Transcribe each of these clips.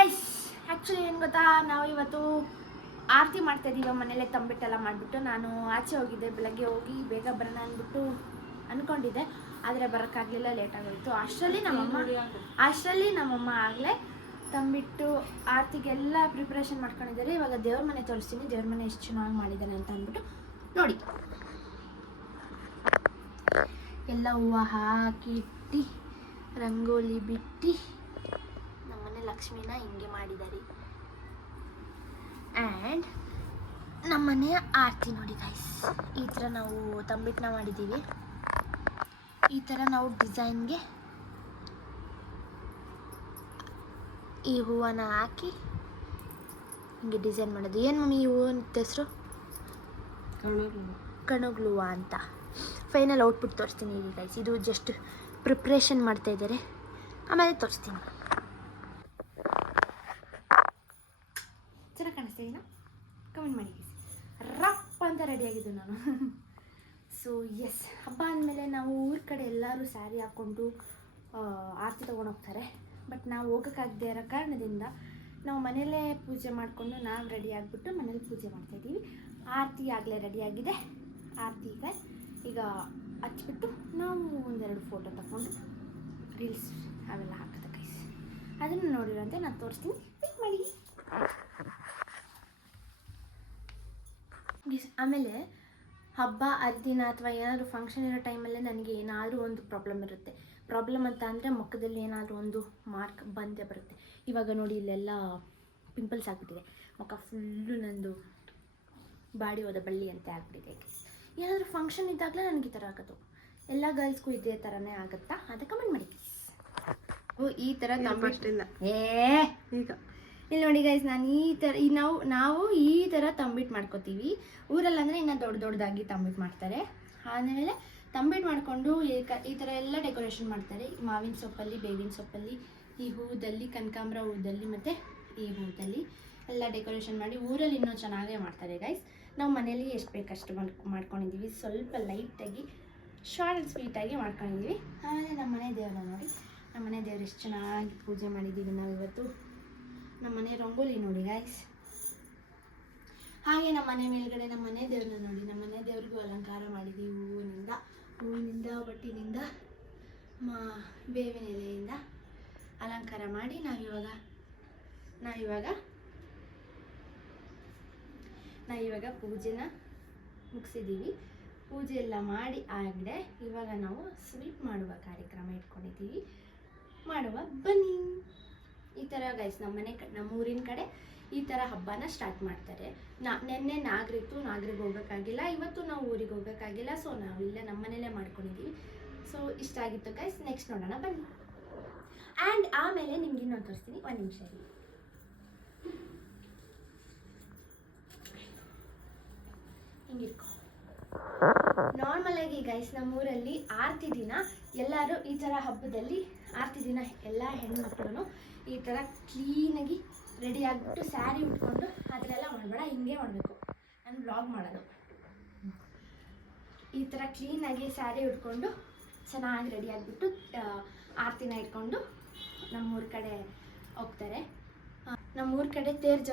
Guys actually ಏನು ಗೊತ್ತಾ, ನಾವು ಇವತ್ತು ಆರತಿ ಮಾಡ್ತಾ ಇದ್ದೀವಿ ಮನೇಲೆ ತಂಬಿಟ್ಟೆಲ್ಲ ಮಾಡಿಬಿಟ್ಟು. ನಾನು ಆಚೆ ಹೋಗಿದ್ದೆ, ಬೆಳಗ್ಗೆ ಹೋಗಿ ಬೇಗ ಬರೋಣ ಅಂದ್ಬಿಟ್ಟು ಅಂದ್ಕೊಂಡಿದ್ದೆ, ಆದರೆ ಬರೋಕ್ಕಾಗಲಿಲ್ಲ, ಲೇಟಾಗೋಯಿತು. ಅಷ್ಟರಲ್ಲಿ ನಮ್ಮಮ್ಮ ಆಗಲೇ ತಂಬಿಟ್ಟು ಆರತಿಗೆಲ್ಲ ಪ್ರಿಪ್ರೇಷನ್ ಮಾಡ್ಕೊಂಡಿದ್ದಾರೆ. ಇವಾಗ ದೇವ್ರ ಮನೆ ತೋರಿಸ್ತೀನಿ, ದೇವ್ರ ಮನೆ ಎಷ್ಟು ಚೆನ್ನಾಗಿ ಮಾಡಿದ್ದಾನೆ ಅಂತ ಅಂದ್ಬಿಟ್ಟು ನೋಡಿ. ಎಲ್ಲ ಹೂವು ಹಾಕಿ ಇಟ್ಟು ರಂಗೋಲಿ ಬಿಟ್ಟು ನಮ್ಮನೆ ಲಕ್ಷ್ಮಿನ ಹಿಂಗೆ ಮಾಡಿದ್ದಾರೆ. ಆ್ಯಂಡ್ ನಮ್ಮನೆಯ ಆರತಿ ನೋಡಿ ಗೈಸ್, ಈ ಥರ ನಾವು ತಂಬಿಟ್ಟನ್ನ ಮಾಡಿದ್ದೀವಿ. ಈ ಥರ ನಾವು ಡಿಸೈನ್ಗೆ ಈ ಹೂವನ್ನ ಹಾಕಿ ಹಿಂಗೆ ಡಿಸೈನ್ ಮಾಡೋದು. ಏನು ಮಮ್ಮಿ ಈ ಹೂವಿನ ಹೆಸರು? ಕಣಗ್ಲು ಹೂವು ಅಂತ. ಫೈನಲ್ ಔಟ್ಪುಟ್ ತೋರಿಸ್ತೀನಿ ಈಗ ಗೈಸ್. ಇದು ಜಸ್ಟ್ ಪ್ರಿಪ್ರೇಷನ್ ಮಾಡ್ತಾ ಇದ್ದಾರೆ, ಆಮೇಲೆ ತೋರಿಸ್ತೀನಿ. ಚೆನ್ನಾಗಿ ಕಾಣಿಸ್ತಾ ಇದೀನಾ? ಕಮೆಂಟ್ ಮಾಡಿ ಗೈಸ್. ರಪ್ಪ ಅಂತ ರೆಡಿಯಾಗಿದ್ದು ನಾನು. ಸೊ ಎಸ್, ಹಬ್ಬ ಅಂದಮೇಲೆ ನಾವು ಊರ ಕಡೆ ಎಲ್ಲರೂ ಸ್ಯಾರಿ ಹಾಕ್ಕೊಂಡು ಆರತಿ ತೊಗೊಂಡೋಗ್ತಾರೆ. ಬಟ್ ನಾವು ಹೋಗೋಕ್ಕಾಗದೇ ಇರೋ ಕಾರಣದಿಂದ ನಾವು ಮನೆಯಲ್ಲೇ ಪೂಜೆ ಮಾಡಿಕೊಂಡು ನಾವು ರೆಡಿ ಆಗಿಬಿಟ್ಟು ಮನೇಲಿ ಪೂಜೆ ಮಾಡ್ತಾಯಿದ್ದೀವಿ. ಆರತಿ ಆಗಲೇ ರೆಡಿಯಾಗಿದೆ. ಆರತಿಗೆ ಈಗ ಹಚ್ಬಿಟ್ಟು ನಾವು ಒಂದೆರಡು ಫೋಟೋ ತಗೊಂಡು ರೀಲ್ಸ್ ಅವೆಲ್ಲ ಹಾಕೋದು ಗೈಸ್. ಅದನ್ನು ನೋಡಿರೋಂತೆ ನಾನು ತೋರಿಸ್ತೀನಿ, ಪಿಕ್ ಮಾಡಿ. ಆಮೇಲೆ ಹಬ್ಬ ಹರಿದಿನ ಅಥವಾ ಏನಾದರೂ ಫಂಕ್ಷನ್ ಇರೋ ಟೈಮಲ್ಲೇ ನನಗೆ ಏನಾದರೂ ಒಂದು ಪ್ರಾಬ್ಲಮ್ ಇರುತ್ತೆ. ಪ್ರಾಬ್ಲಮ್ ಅಂತ ಅಂದರೆ ಮುಖದಲ್ಲಿ ಏನಾದರೂ ಒಂದು ಮಾರ್ಕ್ ಬಂದೇ ಬರುತ್ತೆ. ಇವಾಗ ನೋಡಿ, ಇಲ್ಲೆಲ್ಲ ಪಿಂಪಲ್ಸ್ ಆಗಿಬಿಟ್ಟಿದೆ, ಮುಖ ಫುಲ್ಲು ನಂದು ಬಾಡಿ ಹೋದ ಬಳ್ಳಿ ಅಂತ ಆಗಿಬಿಟ್ಟಿದೆ. ಏನಾದರೂ ಫಂಕ್ಷನ್ ಇದ್ದಾಗಲೇ ನನಗೆ ಈ ಥರ ಆಗೋದು. ಎಲ್ಲ ಗರ್ಲ್ಸ್ಗೂ ಇದೇ ಥರನೇ ಆಗುತ್ತಾ? ಅದೇ ಕಮೆಂಟ್ ಮಾಡಿ. ಓ, ಈ ಥರ ತಂಬಿಟ್ಟಿಲ್ಲ ಈಗ ಇಲ್ಲಿ ನೋಡಿ ಗೈಸ್, ನಾನು ಈ ಥರ ನಾವು ಈ ಥರ ತಂಬಿಟ್ಟು ಮಾಡ್ಕೋತೀವಿ. ಊರಲ್ಲಂದರೆ ಇನ್ನೂ ದೊಡ್ಡದಾಗಿ ತಂಬಿಟ್ಟು ಮಾಡ್ತಾರೆ. ಆಮೇಲೆ ತಂಬಿಟ್ಟು ಮಾಡಿಕೊಂಡು ಈ ಥರ ಎಲ್ಲ ಡೆಕೋರೇಷನ್ ಮಾಡ್ತಾರೆ. ಮಾವಿನ ಸೊಪ್ಪಲ್ಲಿ, ಬೇವಿನ ಸೊಪ್ಪಲ್ಲಿ, ಈ ಹೂದಲ್ಲಿ, ಕನಕಾಂಬರ ಹೂದಲ್ಲಿ ಮತ್ತು ಈ ಹೂದಲ್ಲಿ ಎಲ್ಲ ಡೆಕೋರೇಷನ್ ಮಾಡಿ ಊರಲ್ಲಿ ಇನ್ನೂ ಚೆನ್ನಾಗೇ ಮಾಡ್ತಾರೆ ಗೈಸ್. ನಾವು ಮನೇಲಿ ಎಷ್ಟು ಬೇಕಷ್ಟು ಮಾಡ್ಕೊಂಡಿದ್ದೀವಿ. ಸ್ವಲ್ಪ ಲೈಟಾಗಿ ಶಾರ್ಟ್ ಆ್ಯಂಡ್ ಸ್ವೀಟಾಗಿ ಮಾಡ್ಕೊಂಡಿದ್ದೀವಿ. ಆಮೇಲೆ ನಮ್ಮ ಮನೆ ದೇವರ ನೋಡಿ, ನಮ್ಮ ಮನೆ ದೇವ್ರು ಎಷ್ಟು ಚೆನ್ನಾಗಿ ಪೂಜೆ ಮಾಡಿದ್ದೀವಿ ನಾವು ಇವತ್ತು. ನಮ್ಮ ಮನೆ ರಂಗೋಲಿ ನೋಡಿ ಗೈಸ್. ಹಾಗೆ ನಮ್ಮ ಮನೆ ಮೇಲ್ಗಡೆ ನಮ್ಮ ಮನೆ ದೇವ್ರನ್ನ ನೋಡಿ. ನಮ್ಮ ಮನೆ ದೇವ್ರಿಗೂ ಅಲಂಕಾರ ಮಾಡಿದ್ದೀವಿ. ಹೂವಿನಿಂದ ಬಟ್ಟಿನಿಂದ ಬೇವಿನ ಎಲೆಯಿಂದ ಅಲಂಕಾರ ಮಾಡಿ ನಾವಿವಾಗ ಪೂಜೆನ ಮುಗಿಸಿದ್ದೀವಿ. ಪೂಜೆ ಎಲ್ಲ ಮಾಡಿ ಆಗಿದೆ. ಇವಾಗ ನಾವು ಸ್ವೀಟ್ ಮಾಡುವ ಕಾರ್ಯಕ್ರಮ ಇಟ್ಕೊಂಡಿದ್ದೀವಿ. ಮಾಡುವ ಬನ್ನಿ. ಈ ಥರ ಗೈಸ್ ನಮ್ಮ ಊರಿನ ಕಡೆ ಈ ಥರ ಹಬ್ಬನ ಸ್ಟಾರ್ಟ್ ಮಾಡ್ತಾರೆ. ನೆನ್ನೆ ನಾಗರಿಗೆ ಹೋಗೋಕ್ಕಾಗಿಲ್ಲ, ಇವತ್ತು ನಾವು ಊರಿಗೆ ಹೋಗೋಕ್ಕಾಗಿಲ್ಲ. ಸೊ ನಾವಿಲ್ಲ ನಮ್ಮ ಮನೇಲೇ ಮಾಡ್ಕೊಂಡಿದ್ದೀವಿ. ಸೊ ಇಷ್ಟ ಆಗಿತ್ತು ಗೈಸ್. ನೆಕ್ಸ್ಟ್ ನೋಡೋಣ ಬನ್ನಿ. ಆ್ಯಂಡ್ ಆಮೇಲೆ ನಿಮ್ಗೆ ಇನ್ನೊಂದು ತೋರಿಸ್ತೀನಿ, ಒಂದು ನಿಮಿಷ ಇರಿ. ಹಿಂಗಿರ್ಕೊ. ನಾರ್ಮಲಾಗಿ ಗೈಸ್ ನಮ್ಮೂರಲ್ಲಿ ಆರತಿ ದಿನ ಎಲ್ಲರೂ ಈ ಥರ ಹಬ್ಬದಲ್ಲಿ ಆರತಿ ದಿನ ಎಲ್ಲ ಹೆಣ್ಮಕ್ಳು ಈ ಥರ ಕ್ಲೀನಾಗಿ ರೆಡಿ ಆಗಿಬಿಟ್ಟು ಸ್ಯಾರಿ ಉಟ್ಕೊಂಡು ಆ ಥರ ಎಲ್ಲ ಮಾಡಬೇಡ, ಹಿಂಗೆ ಮಾಡಬೇಕು. ನಾನು ವ್ಲಾಗ್ ಮಾಡೋದು. ಈ ಥರ ಕ್ಲೀನಾಗಿ ಸ್ಯಾರಿ ಉಟ್ಕೊಂಡು ಚೆನ್ನಾಗಿ ರೆಡಿ ಆಗಿಬಿಟ್ಟು ಆರತಿನ ಇಟ್ಕೊಂಡು ನಮ್ಮೂರ ಕಡೆ ಹೋಗ್ತಾರೆ. ನಮ್ಮೂರ ಕಡೆ ತೇರ್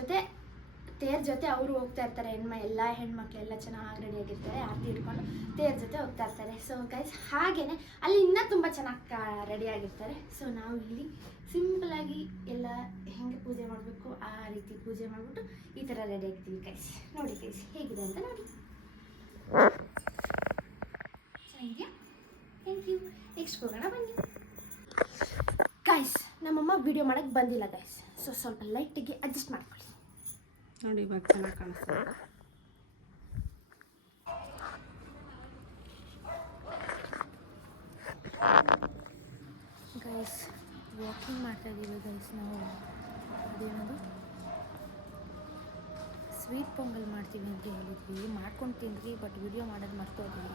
ಜೊತೆ ಅವರು ಹೋಗ್ತಾ ಇರ್ತಾರೆ. ಎಲ್ಲ ಹೆಣ್ಮಕ್ಳೆಲ್ಲ ಚೆನ್ನಾಗಿ ರೆಡಿಯಾಗಿರ್ತಾರೆ, ಆರತಿ ಇಟ್ಕೊಂಡು ತೇರ್ ಜೊತೆ ಹೋಗ್ತಾ ಇರ್ತಾರೆ. ಸೊ ಗೈಸ್ ಹಾಗೆಯೇ ಅಲ್ಲಿ ಇನ್ನೂ ತುಂಬ ಚೆನ್ನಾಗಿ ರೆಡಿಯಾಗಿರ್ತಾರೆ. ಸೊ ನಾವು ಇಲ್ಲಿ ಸಿಂಪಲಾಗಿ ಎಲ್ಲ ಹೆಂಗೆ ಪೂಜೆ ಮಾಡಬೇಕು ಆ ರೀತಿ ಪೂಜೆ ಮಾಡಿಬಿಟ್ಟು ಈ ಥರ ರೆಡಿಯಾಗಿರ್ತೀವಿ ಗೈಸ್. ನೋಡಿ ಗೈಸ್ ಹೇಗಿದೆ ಅಂತ ನೋಡಿ. ಚೆನ್ನಾಗಿದೆಯಾ? Thank you. ನೆಕ್ಸ್ಟ್ ಹೋಗೋಣ ಬನ್ನಿ ಗೈಸ್. ನಮ್ಮಮ್ಮ ವಿಡಿಯೋ ಮಾಡೋಕ್ಕೆ ಬಂದಿಲ್ಲ ಗೈಸ್, ಸೊ ಸ್ವಲ್ಪ ಲೈಟಿಗೆ ಅಡ್ಜಸ್ಟ್ ಮಾಡ್ಕೊಳ್ಳಿ. ನೋಡಿ ಇವಾಗ ಚೆನ್ನಾಗಿ ಕಾಣಿಸ್ತದೆ. ಗೈಸ್ ವಾಕಿಂಗ್ ಮಾಡ್ತಾ ಇದ್ದೀವಿ ಗೈಸ್. ನಾವು ಅದೇನದು ಸ್ವೀಟ್ ಪೊಂಗಲ್ ಮಾಡ್ತೀವಿ ಅಂತ ಹೇಳಿದ್ವಿ, ಮಾಡ್ಕೊಂಡು ತಿಂದ್ವಿ. ಬಟ್ ವಿಡಿಯೋ ಮಾಡೋದು ಮರ್ತೋದ್ವಿ.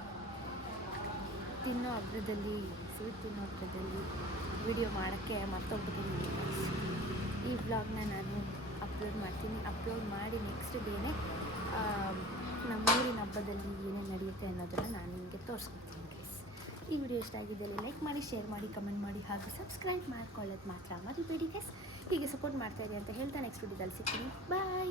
ತಿನ್ನೋ ಹಬ್ಬದಲ್ಲಿ ವಿಡಿಯೋ ಮಾಡೋಕ್ಕೆ ಮರ್ತೋಗ್ಬಿಟ್ಟಿದ್ದೀವಿ ಗೈಸ್. ಈ ವ್ಲಾಗ್ನ ನಾನು ಅಪ್ಲೋಡ್ ಮಾಡ್ತೀನಿ. ಅಪ್ಲೋಡ್ ಮಾಡಿ ನೆಕ್ಸ್ಟ್ ಡೇನೇ ನಮ್ಮೂರಿನ ಹಬ್ಬದಲ್ಲಿ ಏನೇನು ನಡೆಯುತ್ತೆ ಅನ್ನೋದನ್ನು ನಾನು ನಿಮಗೆ ತೋರಿಸ್ಕೊಡ್ತೀನಿ ಗೈಸ್. ಈ ವಿಡಿಯೋ ಇಷ್ಟ ಆಗಿದ್ದಲ್ಲಿ ಲೈಕ್ ಮಾಡಿ, ಶೇರ್ ಮಾಡಿ, ಕಮೆಂಟ್ ಮಾಡಿ, ಹಾಗೂ ಸಬ್ಸ್ಕ್ರೈಬ್ ಮಾಡ್ಕೊಳ್ಳೋದು ಮಾತ್ರ ಮರಿಬೇಡಿ ಗೈಸ್. ಹೀಗೆ ಸಪೋರ್ಟ್ ಸಪೋರ್ಟ್ ಮಾಡ್ತಾಯಿರಿ ಅಂತ ಹೇಳ್ತಾ ನೆಕ್ಸ್ಟ್ ವಿಡಿಯೋದಲ್ಲಿ ಸಿಗ್ತೀನಿ. ಬಾಯ್.